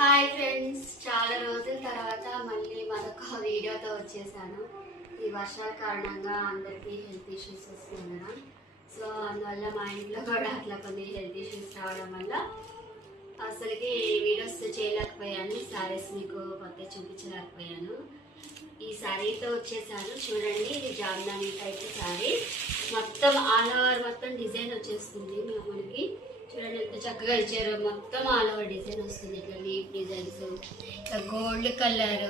Hi friends, చాలా రోజుల తర్వాత మళ్ళీ మరొక వీడియోతో వచ్చేసాను. ఈ వర్షాల కారణంగా అందరికీ హెల్త్ ఇష్యూస్ వస్తుంది కదా. సో అందువల్ల మా ఇంట్లో కూడా అట్లా కొన్ని హెల్త్ ఇష్యూస్ రావడం వల్ల అసలుకి వీడియోస్ చేయలేకపోయాను. శారీస్ మీకు కొత్త చూపించలేకపోయాను. ఈ శారీతో వచ్చేసాను. చూడండి, ఇది జామ్దాని టైప్ శారీ. మొత్తం ఆల్ ఓవర్ మొత్తం డిజైన్ వచ్చేస్తుంది. మనకి చూడండి ఎంత చక్కగా ఇచ్చారు. మొత్తం ఆల్ ఓవర్ డిజైన్ వస్తుంది. ఇట్లా లీఫ్ డిజైన్స్, ఇట్లా గోల్డ్ కలర్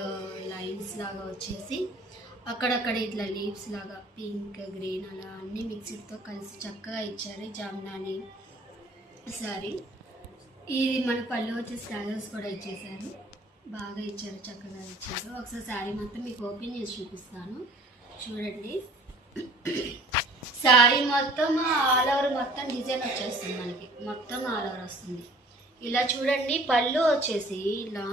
లైన్స్ లాగా వచ్చేసి అక్కడక్కడ ఇట్లా లీవ్స్ లాగా పింక్ గ్రీన్ అలా అన్ని మిక్స్డ్తో కలిసి చక్కగా ఇచ్చారు. జామ్దాని శారీ. ఇది మన పళ్ళు వచ్చే స్టాలర్స్ కూడా ఇచ్చేసారు. బాగా ఇచ్చారు, చక్కగా ఇచ్చారు. ఒకసారి శారీ మొత్తం మీకు ఓపెన్ చేసి చూపిస్తాను. చూడండి, శారీ మొత్తం ఆల్ ఓవర్ మొత్తం డిజైన్ వచ్చేస్తుంది. మనకి మొత్తం ఆల్ ఓవర్ వస్తుంది. ఇలా చూడండి, పళ్ళు వచ్చేసి ఇలా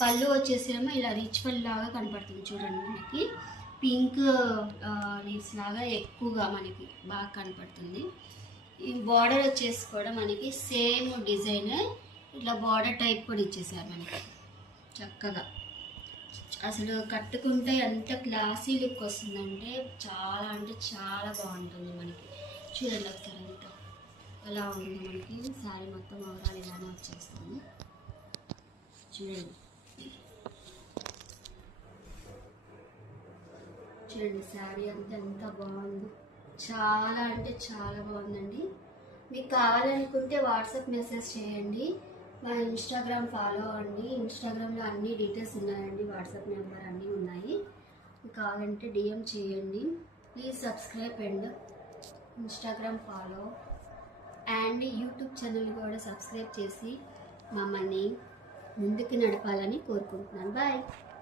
పళ్ళు వచ్చేసేమో ఇలా రిచ్ పళ్ళు లాగా కనపడుతుంది. చూడండి, మనకి పింక్ లీవ్స్ లాగా ఎక్కువగా మనకి బాగా కనపడుతుంది. ఈ బార్డర్ వచ్చేసి కూడా మనకి సేమ్ డిజైన్ ఇట్లా బార్డర్ టైప్ కూడా ఇచ్చేసారు మనకి చక్కగా. అసలు కట్టుకుంటే ఎంత క్లాసీ లుక్ వస్తుందంటే చాలా అంటే చాలా బాగుంటుంది. మనకి చూడండి ఒకసారి ఎంత ఎలా ఉంది. మనకి శారీ మొత్తం ఓవరాల్ ఇలానే వచ్చేస్తుంది. చూడండి చూడండి శారీ అంతా ఎంత బాగుంది. చాలా అంటే చాలా బాగుందండి. మీకు కావాలనుకుంటే వాట్సాప్ మెసేజ్ చేయండి. మా ఇన్స్టాగ్రామ్ ఫాలో అవ్వండి. ఇన్స్టాగ్రామ్లో అన్ని డీటెయిల్స్ ఉన్నాయండి. వాట్సాప్ నెంబర్ అన్నీ ఉన్నాయి. మీకు కావాలంటే డిఎం చేయండి. Please subscribe and Instagram follow and YouTube channel కూడా సబ్స్క్రైబ్ చేసి మమ్మల్ని ముందుకు నడపాలని కోరుకుంటున్నాను. బాయ్.